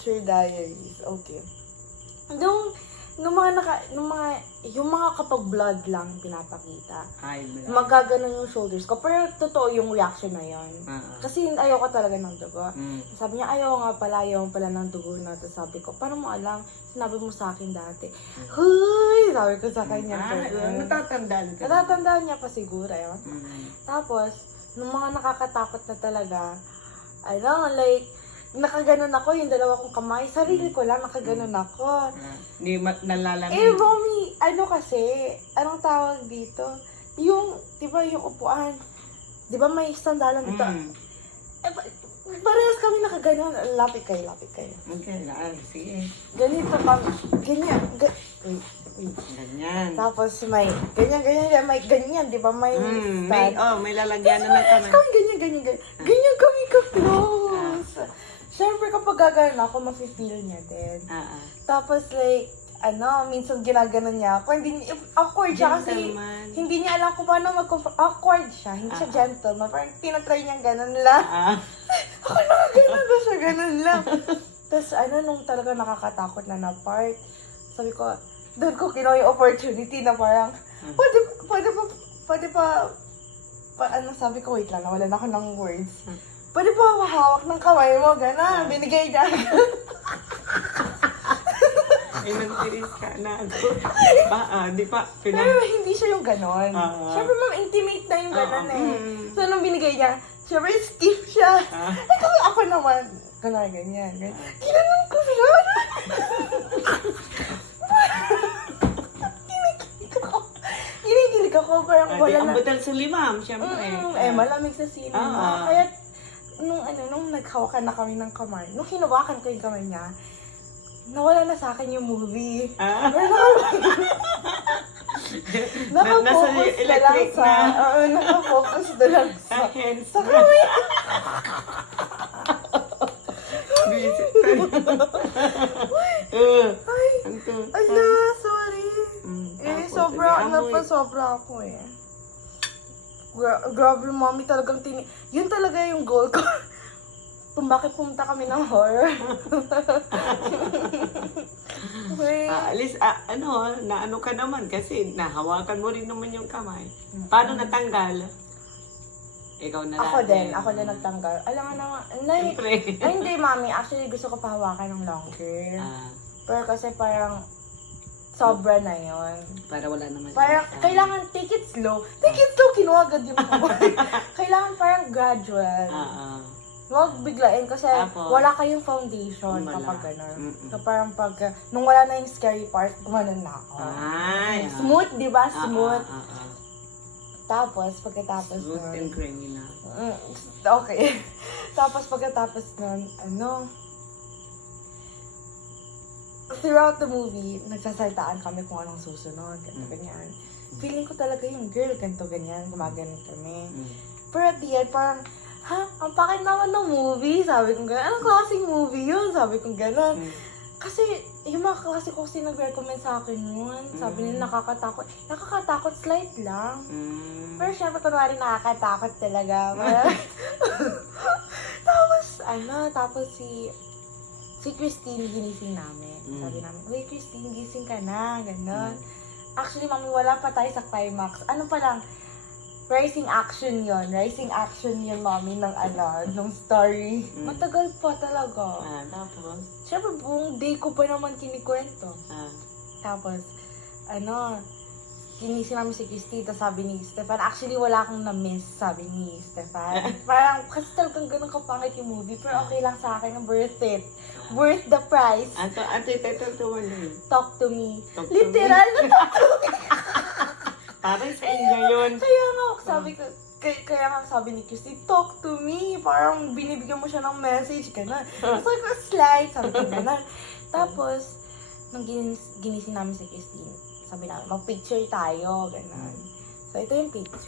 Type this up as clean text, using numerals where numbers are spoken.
Sure Diaries. Okay. Yung mga kapag blood lang pinapakita. Ay, blood. Magaganon yung shoulders ko. Pero totoo yung reaction na yun. Kasi ayoko talaga ng dugo. Sabi niya, ayaw pala ng dugo na. Tapos sabi ko, paano mo alam? Sinabi mo sa akin dati. Huy! Sabi ko sa kanya. Natatandaan ka. Natatandaan niya pa siguro. Tapos, nung mga nakakatakot na talaga, like, nakaganon ako, yung dalawa kong kamay, sarili ko lang, nakaganon ako. Hindi nalalamig. Mommy, kasi, anong tawag dito? Yung, di ba yung upuan, di ba may sandalan dito? Parehas kami nakaganon, lapit kayo. Okay, sige. Ganito kami, ganyan. Ganyan. Tapos may, ganyan, di ba may stand? May lalagyan na kami. Ganyan kami ka-close. Siyempre kapag gagawin ako, mafe-feel niya din. Tapos like, minsan ginaganon niya ako. Hindi awkward siya kasi hindi niya alam kung paano awkward siya. Hindi siya gentleman. Parang tinatry niyang ganun lang. Ako nakaganon ko siya, ganun lang. Tapos nung talaga nakakatakot na part, sabi ko, doon ko kinuha yung opportunity na parang, pwede pa, sabi ko, wait lang, nawalan ako ng words. Pwede pa mahawak ng kamay mo, gano'n. Binigay niya. Nagtiris ka na. Di pa. Pero hindi siya yung gano'n. Siyempre, intimate na yung gano'n So, nung binigay niya, siyempre, stiff siya. Ako naman, ganyan. Ginanon ko siya. Kinikilig ako, parang wala na. Ang butal sa limam, siyempre. Malamig sa cinema. Kaya, nung naghawakan na kami ng kamay, nung hinawakan ko yung kamay niya, nawala na sa akin yung movie. Nakafocus na lang sa, nakafocus na lang sa kamay. Sorry. Sobra ako Grabe, mommy, talagang yun talaga yung goal ko. Kung bakit pumunta kami ng horror. At least, naano ka naman kasi nahawakan mo rin naman yung kamay. Paano natanggal? Ikaw na lang. Ako din nagtanggal. Alam nga naman, hindi, mami, actually gusto ko pahawakan ng longer. Pero kasi parang, sobra na yun. Para wala naman. Parang, kailangan take it slow. Kinuha agad yung kamay. Kailangan parang gradual. Huwag biglain kasi wala kayong foundation kapag gano'n. So parang nung wala na yung scary part, gumanon na ako. Smooth, di ba? Smooth. Tapos, pagkatapos smooth and creamy na. Okay. Tapos, pagkatapos nun, throughout the movie, nagsasaltaan kami kung anong susunod, ganyan. Feeling ko talaga yung girl, ganyan, gumaganon kami. Pero at the end, parang, ang pakit naman ng movie, sabi kong gano'n. Anong klaseng movie yun? Sabi kong gano'n. Kasi, yung mga klase ko kasi nag-recommend sa akin yun. Sabi nila nakakatakot. Nakakatakot slight lang. Pero syempre, kunwari nakakatakot talaga. Tapos si Christine ginising namin. Sabi namin, uy Christine, gising ka na, gano'n. Actually, mami, wala pa tayo sa climax. Ano pa lang, rising action yun, mami, ng story. Matagal pa talaga. Tapos? Siyempre, buong day ko pa naman kinikwento. Tapos, kinising namin si Christy, tapos sabi ni Stefan, actually wala akong na-miss, sabi ni Stefan. Parang, kasi talagang ganun kapangit yung movie, pero okay lang sa akin, worth it. Worth the price. Talk to me. Literal na talk to me. Parang sa inyo yun. Kaya nga sabi ni Christy, talk to me. Parang binibigyan mo siya ng message, gano'n. Sabi ko, slide, sabi ko, gano'n. Tapos, nung ginising namin si Christine, sabi namin, mag-picture tayo, gano'n. So, ito yung picture.